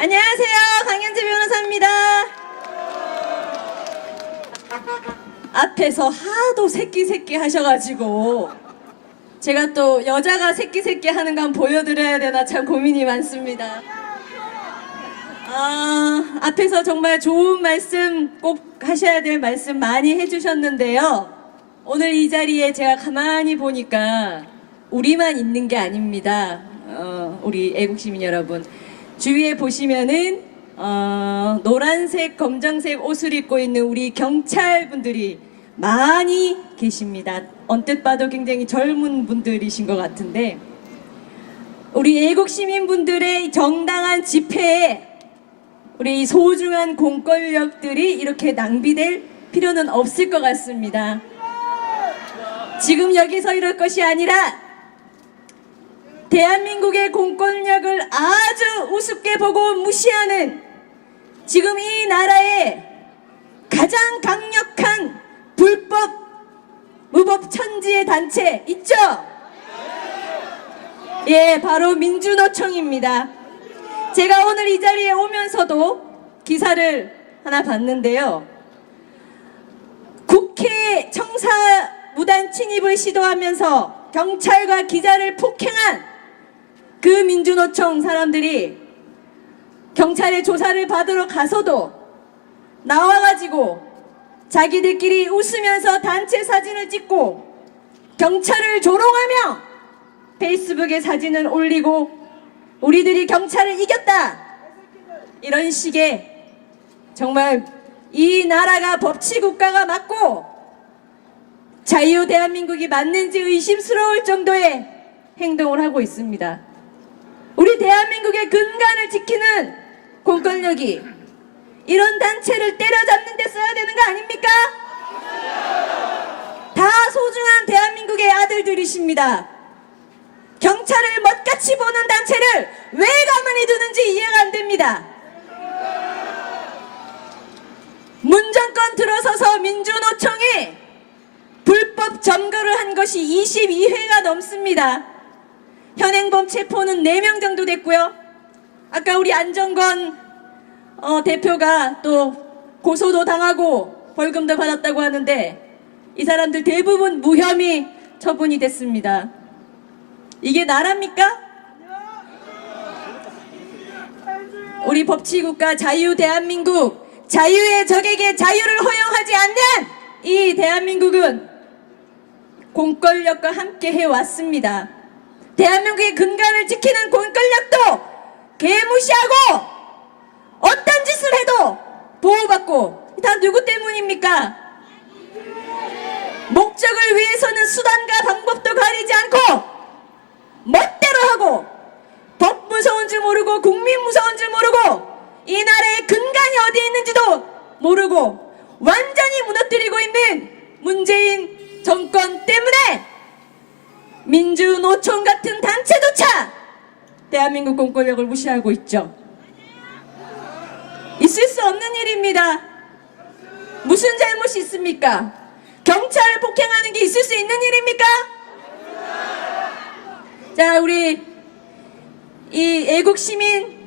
안녕하세요. 강현재 변호사입니다. 앞에서 하도 새끼 새끼 하셔가지고 제가 또 여자가 새끼 새끼 하는 거 한번 보여드려야 되나 참 고민이 많습니다. 아, 앞에서 정말 좋은 말씀 꼭 하셔야 될 말씀 많이 해주셨는데요. 오늘 이 자리에 제가 가만히 보니까 우리만 있는 게 아닙니다. 어, 우리 애국 시민 여러분. 주위에 보시면은 어, 노란색, 검정색 옷을 입고 있는 우리 경찰분들이 많이 계십니다. 언뜻 봐도 굉장히 젊은 분들이신 것 같은데 우리 애국 시민분들의 정당한 집회에 우리 이 소중한 공권력들이 이렇게 낭비될 필요는 없을 것 같습니다. 지금 여기서 이럴 것이 아니라 대한민국의 공권력을 아주 우습게 보고 무시하는 지금 이 나라의 가장 강력한 불법 무법 천지의 단체 있죠? 예, 바로 민주노총입니다. 제가 오늘 이 자리에 오면서도 기사를 하나 봤는데요. 국회 청사 무단 침입을 시도하면서 경찰과 기자를 폭행한 그 민주노총 사람들이 경찰의 조사를 받으러 가서도 나와가지고 자기들끼리 웃으면서 단체 사진을 찍고 경찰을 조롱하며 페이스북에 사진을 올리고 우리들이 경찰을 이겼다 이런 식의 정말 이 나라가 법치 국가가 맞고 자유 대한민국이 맞는지 의심스러울 정도의 행동을 하고 있습니다. 우리 대한민국의 근간을 지키는 공권력이 이런 단체를 때려잡는 데 써야 되는 거 아닙니까? 다 소중한 대한민국의 아들들이십니다. 경찰을 멋같이 보는 단체를 왜 가만히 두는지 이해가 안 됩니다. 문정권 들어서서 민주노총이 불법 점거를 한 것이 22회가 넘습니다. 현행범 체포는 4명 정도 됐고요. 아까 우리 안정권 어, 대표가 또 고소도 당하고 벌금도 받았다고 하는데 이 사람들 대부분 무혐의 처분이 됐습니다. 이게 나랍니까? 우리 법치국가 자유 대한민국 자유의 적에게 자유를 허용하지 않는 이 대한민국은 공권력과 함께 해왔습니다. 대한민국의 근간을 지키는 공권력도 개무시하고 어떤 짓을 해도 보호받고 다 누구 때문입니까? 목적을 위해서는 수단과 방법도 가리지 않고 멋대로 하고 법 무서운 줄 모르고 국민 무서운 줄 모르고 이 나라의 근간이 어디에 있는지도 모르고 완전히 무너뜨리고 있는 문재인 정권 때문에 민주노총 같은 단체조차 대한민국 공권력을 무시하고 있죠. 있을 수 없는 일입니다. 무슨 잘못이 있습니까? 경찰을 폭행하는 게 있을 수 있는 일입니까? 자, 우리 이 애국 시민